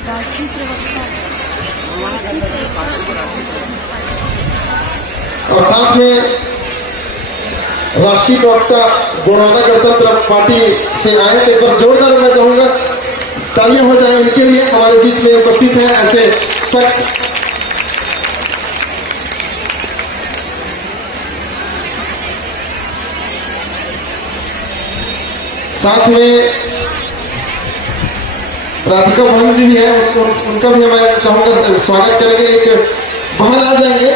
राष्ट्रीय प्रवक्ता और साथ में राष्ट्रीय प्रवक्ता गोंडवाना गणतंत्र पार्टी से आए थे। एक बार जोरदार मैं चाहूंगा तालियां हो जाए इनके लिए। हमारे बीच में उपस्थित है ऐसे शख्स। साथ में राधिका बहन जी भी है, उनका भी मैं चाहूंगा स्वागत करेंगे। एक बहन आ जाएंगे,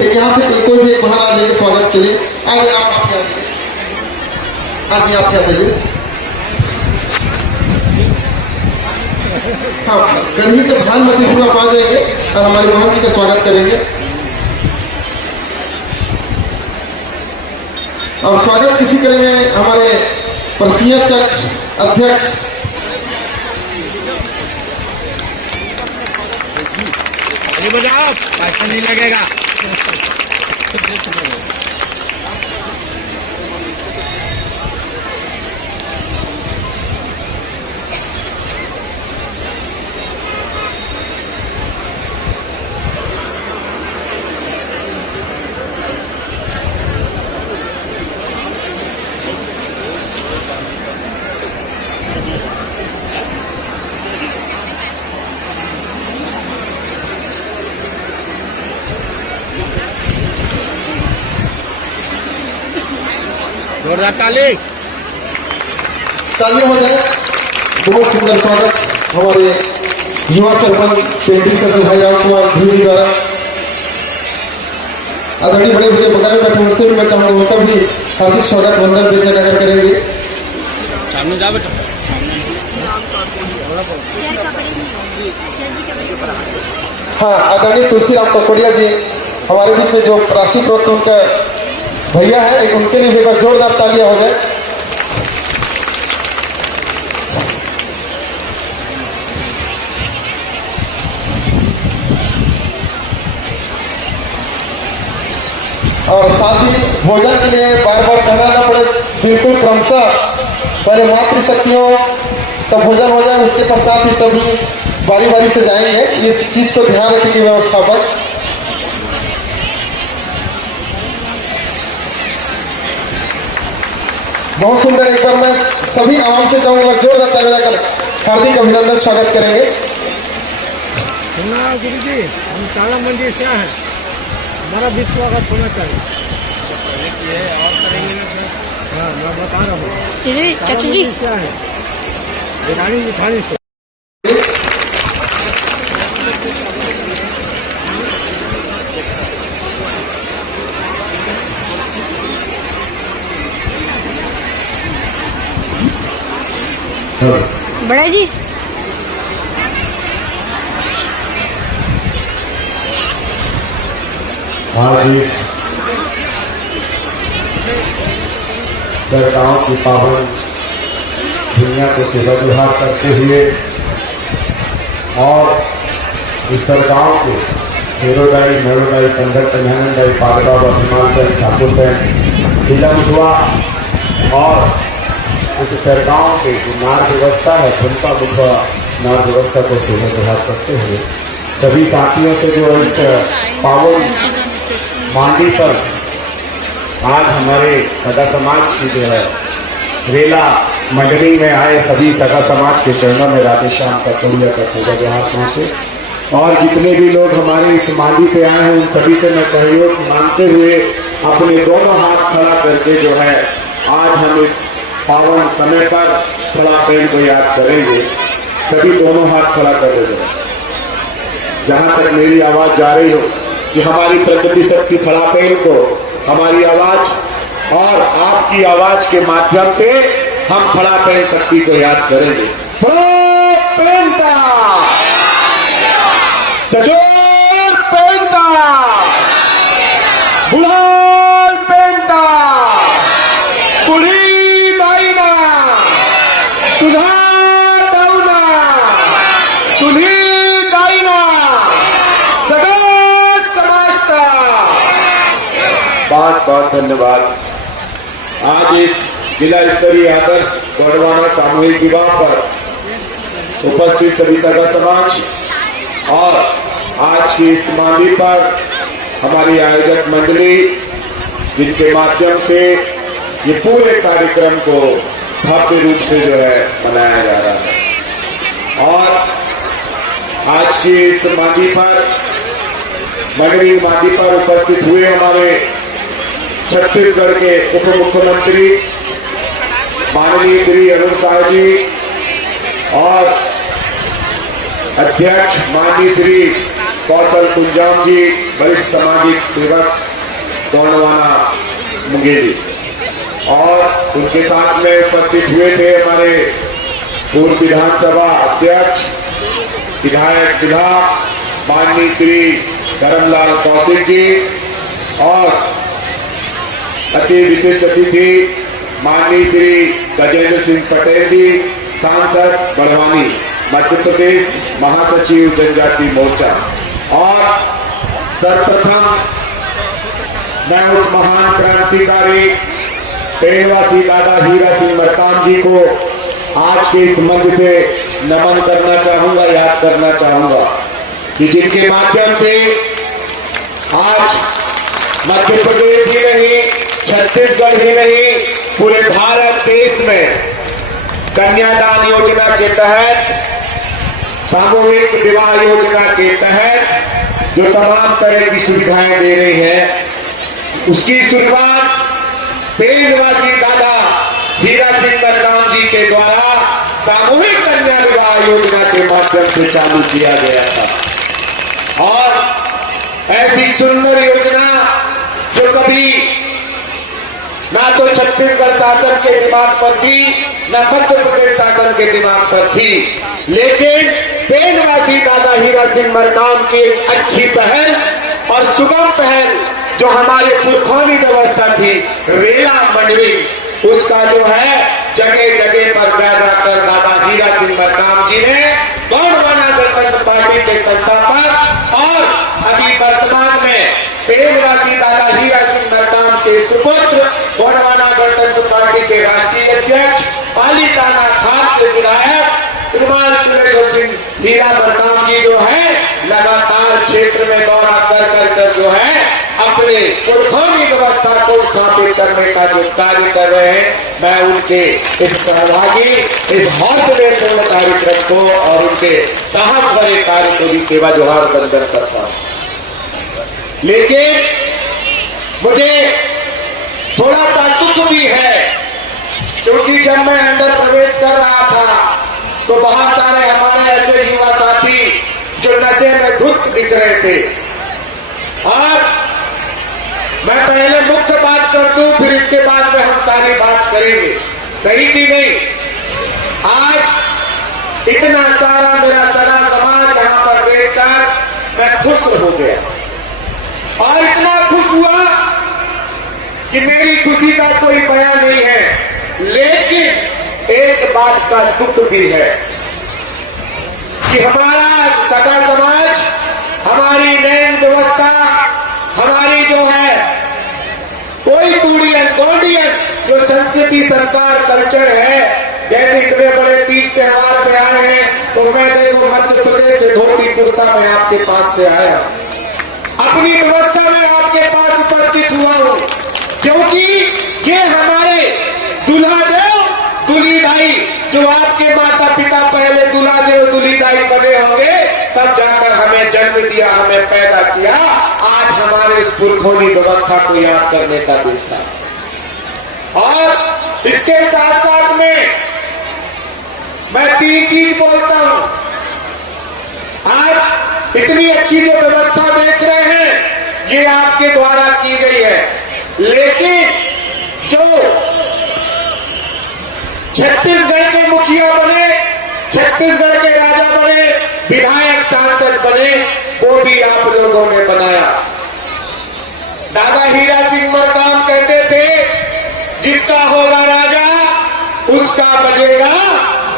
एक यहाँ से कोई भी एक बहन आ जाएंगे स्वागत के लिए। आगे आप आ जाइए, आज आप क्या चाहिए। हाँ, गर्मी से भानुमती आप आ जाएंगे और हमारी बहन जी का स्वागत करेंगे। और स्वागत किसी करेंगे हमारे प्रशिक्षक अध्यक्ष बजाओ, पैसा नहीं लगेगा। जोरदार ताली हो जाए। बहुत सुंदर स्वागत हमारे युवा सरपंच सेंट्री सर भाई राम कुमार जी द्वारा। आदरणीय बड़े भैया बगल में बैठे उनसे भी मैं चाहूंगा उनका भी हार्दिक स्वागत वंदन पेश नगर करेंगे। सामने जा बेटा। हाँ, आदरणीय तुलसीराम ककोड़िया जी हमारे बीच में जो राष्ट्रीय प्रवक्ता उनका भैया है, एक उनके लिए भी एक बार जोरदार तालियां हो जाए। और साथ ही भोजन के लिए बार बार कहना ना पड़े, बिल्कुल क्रमशः पहले मातृशक्तियों का भोजन हो जाए, उसके पश्चात ही सभी बारी बारी से जाएंगे। इस चीज को ध्यान रखेंगे व्यवस्थापक। बहुत सुंदर। एक बार मैं सभी आवाम से चाहूंगा जोरदार तालियां लगाकर हार्दिक अभिनंदन स्वागत करेंगे। गुरु जी, हम ताला मंदिर से हैं, हमारा भी स्वागत होना चाहिए। और करेंगे ना सर? हाँ, मैं बता रहा हूँ। चाचा जी क्या है बिरानी जिठानी से बड़ा जी। आज इस सरकारों की पावन दुनिया को सेवा व्यवहार करते हुए और इस सरकारों को हेरोदाई नरोदाई कंदर कन्यानंदाई पादरा व हिमालय ठाकुर जिला मुखवा और इस सरकारों के जो नार व्यवस्था है उनका मुखवा नार व्यवस्था को सेवा व्यवहार करते हुए सभी साथियों से जो इस पावन मांडी पर आज हमारे सगा समाज की जो है रेला मंडली में आए सभी सगा समाज के चरणों में राधे श्याम का कड़िया का सेवा व्यवहार पहुंचे और जितने भी लोग हमारे इस मांडी पे आए हैं उन सभी से मैं सहयोग मांगते हुए अपने दोनों हाथ खड़ा करके जो है आज हम इस पावन समय पर खड़ा पेड़ को याद करेंगे। सभी दोनों हाथ खड़ा कर देंगे। जहां तक मेरी आवाज जा रही हो कि हमारी प्रकृति शक्ति खड़ा पेड़ को हमारी आवाज और आपकी आवाज के माध्यम से हम खड़ा पेड़ शक्ति को याद करेंगे। सचोर पेंटा बुढ़ान पेंटा बुढ़ी दाइना तुझा दाउना तुझी दाइना सगत समाजता। बहुत बहुत धन्यवाद। आज इस जिला स्तरीय आदर्श गोंडवाना सामूहिक विवाह पर उपस्थित सभी सगा समाज और आज की इस मांदी पर हमारी आयोजक मंडली, जिनके माध्यम से ये पूरे कार्यक्रम को भव्य रूप से जो है मनाया जा रहा है। और आज की इस मांदी पर, मंडली मांदी पर उपस्थित हुए हमारे छत्तीसगढ़ के उप मुख्यमंत्री माननीय श्री अरुण साह जी और अध्यक्ष माननीय श्री कौशल कुंजाम जी, वरिष्ठ सामाजिक सेवक गोंडवाना मुंगेली, और उनके साथ में उपस्थित हुए थे हमारे पूर्व विधानसभा अध्यक्ष विधायक विधा माननीय श्री धर्मलाल कौशिक जी और अति विशिष्ट अतिथि माननीय श्री गजेंद्र सिंह पटेल जी, सांसद बड़वानी, मध्य प्रदेश महासचिव जनजाति मोर्चा। और सर्वप्रथम मैं उस महान क्रांतिकारी पेड़वासी दादा हीरा सिंह मरकाम जी को आज के इस मंच से नमन करना चाहूंगा, याद करना चाहूंगा कि जिनके माध्यम से आज मध्य प्रदेश ही नहीं, छत्तीसगढ़ ही नहीं, पूरे भारत देश में कन्यादान योजना के तहत, सामूहिक विवाह योजना के तहत जो तमाम तरह की सुविधाएं दे रही हैं, उसकी शुरुआत पेड़वासी दादा हीरा सिंह मरकाम जी के द्वारा सामूहिक कन्या विवाह योजना के माध्यम से चालू किया गया था। और ऐसी सुंदर योजना जो कभी ना तो छत्तीसगढ़ शासन के दिमाग पर थी, न मध्य प्रदेश शासन के दिमाग पर थी, लेकिन पेड़वासी दादा हीरा सिंह मरकाम की एक अच्छी पहल और सुगम पहल जो हमारे पुरखों की व्यवस्था थी, रेला मंडली, उसका जो है जगह जगह पर जा जाकर दादा हीरा सिंह मरकाम जी ने गोंडवाना गणतंत्र पार्टी के संस्थापक और अभी वर्तमान में पेड़वासी दादा हीरा सिंह मरकाम के सुपुत्र गोंडवाना गणतंत्र पार्टी के राष्ट्रीय अध्यक्ष पालीताना खास के विधायक त्रिमाल तिलेश्वर सिंह हीरा मरकाम जी जो है लगातार क्षेत्र में दौरा कर जो है अपने पुरखों की व्यवस्था को स्थापित करने का जो कार्य कर रहे हैं, मैं उनके इस सहभागी, इस हौसलेपूर्ण कार्यक्रम को और उनके साहस भरे कार्य को भी सेवा जोहार वंदन करता हूं। लेकिन मुझे थोड़ा सा दुख भी है, क्योंकि जब मैं अंदर प्रवेश कर रहा था तो बहुत सारे हमारे ऐसे युवा साथी जो नशे में धुत दिख रहे थे। और मैं पहले मुख्य बात कर दूं, फिर इसके बाद में हम सारी बात करेंगे, सही की नहीं। आज इतना सारा मेरा सारा समाज यहां पर देखकर मैं खुश हो गया, और इतना खुश हुआ कि मेरी खुशी का कोई बयान नहीं है। लेकिन एक बात का दुख भी है कि हमारा सगा समाज, हमारी नैन व्यवस्था, हमारी जो है कोई तूड़ियन गोंडियन जो संस्कृति संस्कार कल्चर है, जैसे इतने बड़े तीज त्योहार पे आए हैं तो मैं देखो मध्य प्रदेश से धोती कुर्ता में आपके पास से आया, अपनी व्यवस्था में आपके पास उपस्थित हुआ हूं, क्योंकि ये हमारे दूल्हा देव दूल्ही दाई, जो आपके माता पिता पहले दूल्हा देव दूल्ही दाई बने होंगे, तब जाकर हमें जन्म दिया, हमें पैदा किया, आज हमारे इस पुरखों की व्यवस्था को याद करने का दिन था। और इसके साथ साथ में मैं तीन चीज बोलता हूं। आज इतनी अच्छी जो व्यवस्था देख रहे हैं ये आपके द्वारा की गई है, लेकिन जो छत्तीसगढ़ के मुखिया बने, छत्तीसगढ़ के राजा बने, विधायक सांसद बने, वो भी आप लोगों ने बनाया। दादा हीरा सिंह मरकाम कहते थे, जिसका होगा राजा उसका बजेगा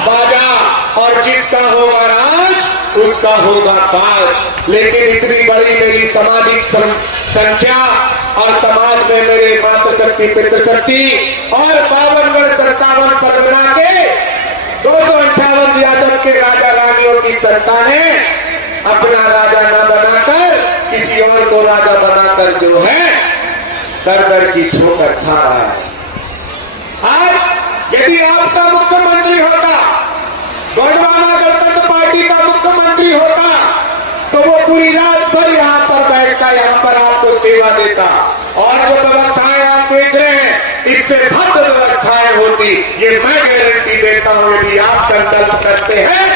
बाजा, और जिसका होगा राज उसका होगा ताज। लेकिन इतनी बड़ी मेरी सामाजिक संख्या और समाज में मेरे मातृशक्ति पितृशक्ति और 52 57 परगना के 258 रियासत के राजा रानियों की संतानें अपना राजा न बनाकर किसी और को राजा बनाकर जो है दर दर की ठोकर खा रहा है। आज यदि आपका मुख्यमंत्री होता, गोंडवाना गणतंत्र पार्टी का मुख्यमंत्री होता, तो वो पूरी रात भर यहाँ पर बैठता, यहाँ पर आपको सेवा देता। और जो व्यवस्थाएं आप देख रहे हैं, इससे भव्य व्यवस्थाएं होती, ये मैं गारंटी देता हूं। यदि आप संकल्प करते हैं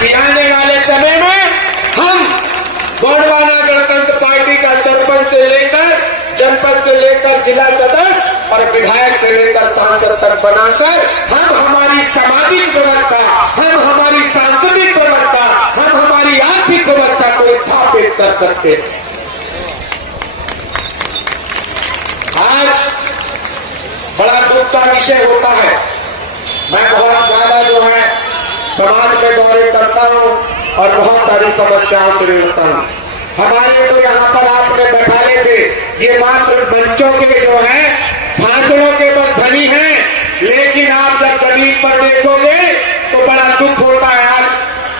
कि आने वाले समय में हम गोंडवाना गणतंत्र पार्टी का सरपंच से लेकर जनपद से लेकर जिला सदस्य और विधायक से लेकर सांसद तक बनाकर हम हमारी सामाजिक व्यवस्था, हम हमारी सांस्कृतिक व्यवस्था, हम हमारी आर्थिक व्यवस्था को स्थापित कर सकते हैं। आज बड़ा दुख का विषय होता है। मैं बहुत ज्यादा जो है समाज में दौरे करता हूं और बहुत सारी समस्याओं से जुड़ता हूं। हमारे तो यहाँ पर आपने बैठा थे, ये मात्र बच्चों के जो है भाषणों के बस धनी हैं, लेकिन आप जब जमीन पर देखोगे तो बड़ा दुख होता है। आज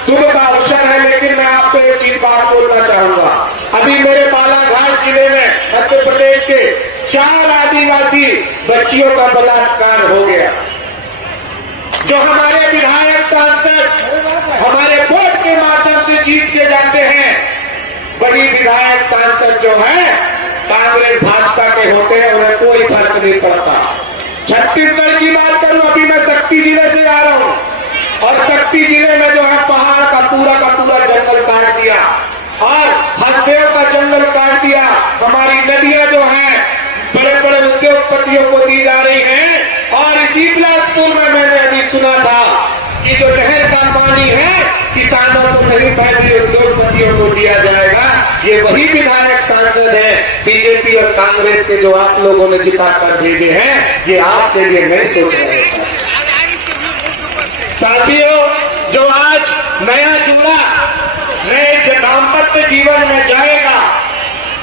सुबह का अवसर है, लेकिन मैं आपको एक चीज बात बोलना चाहूंगा। अभी मेरे बालाघाट जिले में मध्य प्रदेश के 4 आदिवासी बच्चियों का बलात्कार हो गया। जो हमारे विधायक सांसद हमारे वोट के माध्यम से जीत के जाते हैं, वही विधायक सांसद जो है कांग्रेस भाजपा के होते हैं, उन्हें कोई फर्क नहीं पड़ता। छत्तीसगढ़ की बात करूं, अभी मैं शक्ति जिले से आ रहा हूं और शक्ति जिले में जो है पहाड़ का पूरा जंगल काट दिया और हसदेव का जंगल काट दिया। हमारी नदियां जो है बड़े बड़े उद्योगपतियों को दी जा रही हैं और इसी बिलासपुर में मैंने अभी सुना था कि जो नहर का पानी है किसानों को नहीं, पहले उद्योगपतियों को दिया जाएगा। ये वही विधायक सांसद है बीजेपी और कांग्रेस के जो आप लोगों ने जिता कर भेजे हैं, ये आपके लिए नहीं सोच रहे हैं। साथियों, जो आज नया जोड़ा नए दाम्पत्य जीवन में जाएगा,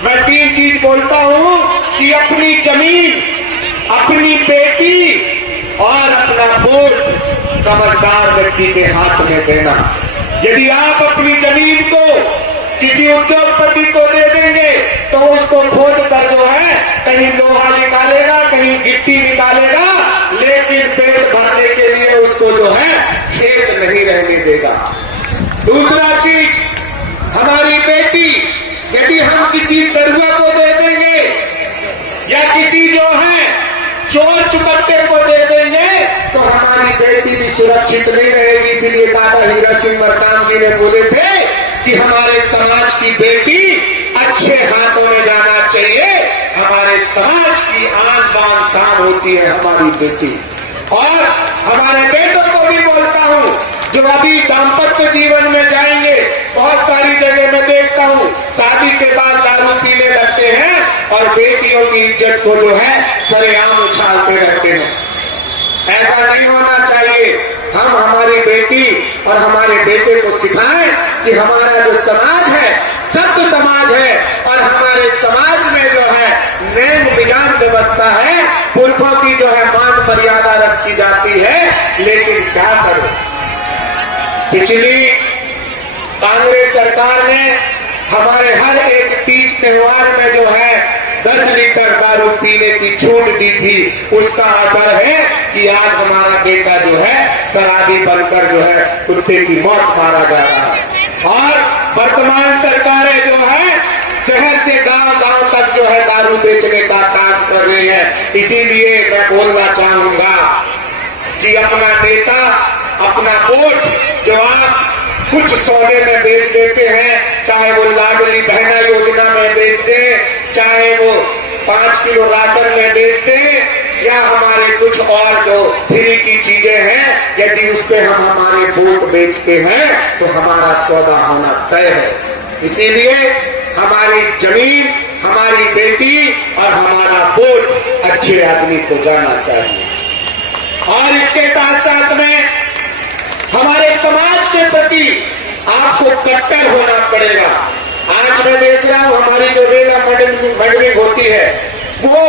मैं 3 चीज बोलता हूं कि अपनी जमीन, अपनी बेटी और अपना वोट समझदार व्यक्ति के हाथ में देना। यदि आप अपनी जमीन को किसी उद्योगपति को दे देंगे तो उसको खोद कर जो है कहीं लोहा निकालेगा, कहीं गिट्टी निकालेगा, लेकिन पेट भरने के लिए उसको जो है खेत नहीं रहने देगा। दूसरा चीज, हमारी बेटी यदि हम किसी दरुआ को दे देंगे या किसी जो है चोर चुपट्टे को दे देंगे तो हमारी बेटी भी सुरक्षित नहीं रहेगी। इसीलिए दादा हीरा सिंह मरकाम जी ने बोले थे कि हमारे समाज की बेटी अच्छे हाथों में जाना चाहिए। हमारे समाज की आन बान शान होती है हमारी बेटी। और हमारे बेटों को भी बोलता हूं, जो अभी दाम्पत्य जीवन में जाएंगे, बहुत सारी जगह मैं देखता हूं शादी के बाद दारू पीने लगते हैं और बेटियों की इज्जत को जो है सरेआम उछालते रहते हैं। ऐसा नहीं होना चाहिए। हम हमारी बेटी और हमारे बेटे को सिखाएं कि हमारा जो समाज है सभ्य समाज है और हमारे समाज में जो है नेम विज्ञान व्यवस्था है, पुरखों की जो है मान मर्यादा रखी जाती है। लेकिन क्या करें, पिछली कांग्रेस सरकार ने हमारे हर एक तीज त्योहार में जो है 10 लीटर दारू पीने की छूट दी थी। उसका असर है कि आज हमारा बेटा जो है शराबी बनकर जो है कुत्ते की मौत मारा जा रहा है। और वर्तमान सरकारें जो है शहर से गांव तक जो है दारू बेचने का काम कर रही है। इसीलिए मैं बोलना चाहूंगा कि अपना नेता, अपना वोट जो आप कुछ सौदे में बेच देते हैं, चाहे वो लाडली बहना योजना में बेच दे, चाहे वो 5 किलो राशन में बेच दे, या हमारे कुछ और जो फ्री की चीजें हैं, यदि उस पे हम हमारे वोट बेचते हैं तो हमारा सौदा होना तय है। इसीलिए हमारी जमीन, हमारी बेटी और हमारा वोट अच्छे आदमी को जाना चाहिए। और इसके साथ साथ में हमारे समाज के प्रति आपको कट्टर होना पड़ेगा। आज मैं देख रहा हूं हमारी जो रेला मंडलिंग होती है वो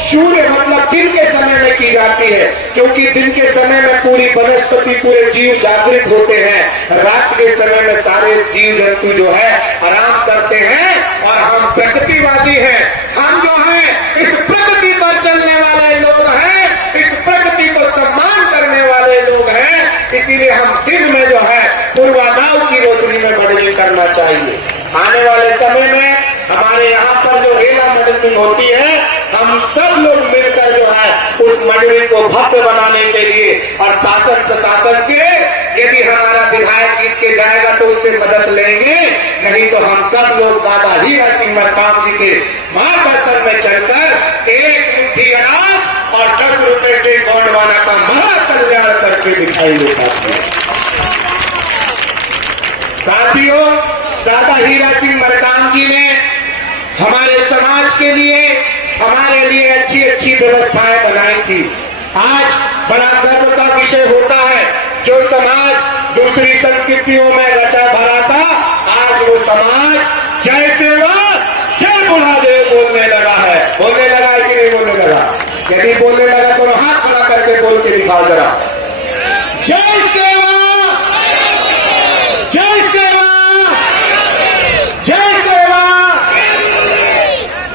सूर्य मतलब दिन के समय में की जाती है, क्योंकि दिन के समय में पूरी वनस्पति पूरे जीव जागृत होते हैं। रात के समय में सारे जीव जंतु जो है आराम करते हैं। और हम प्रकृतिवादी हैं, हम जो है इस प्रकृति पर चलने वाले लोग हैं, इस प्रकृति को सम्मान करने वाले लोग हैं। इसीलिए हम दिन में जो है पूर्वाधाव की रोशनी में मॉडलिंग करना चाहिए। आने वाले समय में हमारे यहाँ पर जो रेला मॉडलिंग होती है, हम सब लोग मिलकर जो है उस मॉडलिंग को भव्य बनाने के लिए और शासन प्रशासन से यदि हमारा विधायक जीत के जाएगा तो उससे मदद लेंगे, नहीं तो हम सब लोग दादा हीरा सिंह मरकाम जी के मार्गदर्शन में चलकर एक मुट्ठी अनाज और 10 रुपए से गोंडवाना का महाकल्याण करके दिखाएंगे। साथियों, दादा हीरा सिंह मरकाम जी ने हमारे समाज के लिए हमारे लिए अच्छी अच्छी व्यवस्थाएं बनाई थी। आज बड़ा गर्व का विषय होता है, जो समाज दूसरी संस्कृतियों में रचा भरा था, आज वो समाज जय सेवा जय बुढ़ादेव बोलने लगा है। बोलने लगा है कि नहीं बोलने लगा? यदि बोलने लगा तो हाथ खड़ा करके बोल के दिखाओ जरा। जय सेवा जय सेवा जय सेवा।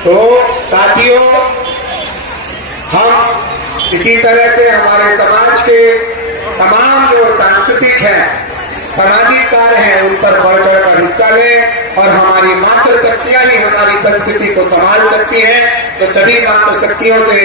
तो साथियों, हम इसी तरह से हमारे समाज के तमाम जो सांस्कृतिक हैं, सामाजिक कार्य हैं, उन पर बढ़ चढ़कर हिस्सा लें और हमारी मातृ शक्तियां ही हमारी संस्कृति को संभाल सकती हैं। तो सभी मातृ शक्तियों से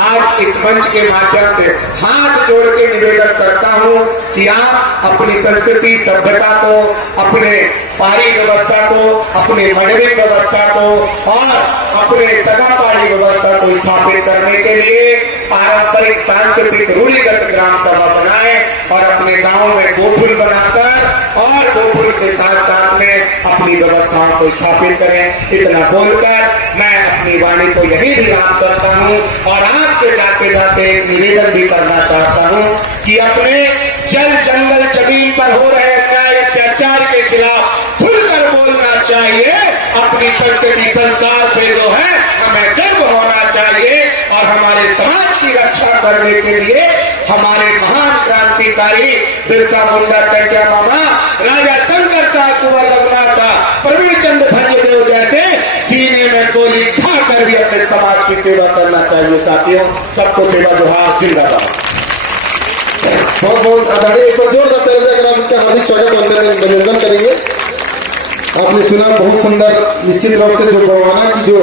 आज इस मंच के माध्यम से हाथ जोड़ के निवेदन करता हूं कि आप अपनी संस्कृति सभ्यता को, अपने पारी व्यवस्था को, अपने मंडलिक व्यवस्था को और अपने सगा पारी व्यवस्था को स्थापित करने के लिए पारंपरिक सांस्कृतिक रूढ़िगत ग्राम सभा बनाए और अपने गांव में गोकुल बनाकर और गोकुल के साथ साथ में अपनी व्यवस्थाओं को स्थापित करें। इतना बोलकर मैं अपनी वाणी को यही विराम करता हूं और आपसे जाते जाते एक निवेदन भी करना चाहता हूं कि अपने जल जंगल जमीन पर हो रहे अन्याय अत्याचार के खिलाफ खुलकर बोलना चाहिए। अपनी संस्कृति संस्कार पे जो है हमें गर्व होना चाहिए और हमारे समाज की रक्षा करने के लिए हमारे महान क्रांतिकारी बिरसा मुंडा, टंट्या मामा, राजा शंकर साहब, कुंवर रघुनाथ साहब, प्रवीण चंद्र भंजदेव जैसे सीने में गोली खाकर भी अपने समाज की सेवा करना चाहिए। साथियों, सबको सेवा जोहार, जिंदाबाद। बहुत बहुत आदरणीय, एक बार जोरदार तालियां अगर आप इसका हार्दिक स्वागत अभिनंदन करेंगे। आपने सुना बहुत सुंदर, निश्चित रूप से जो गोंडवाना की जो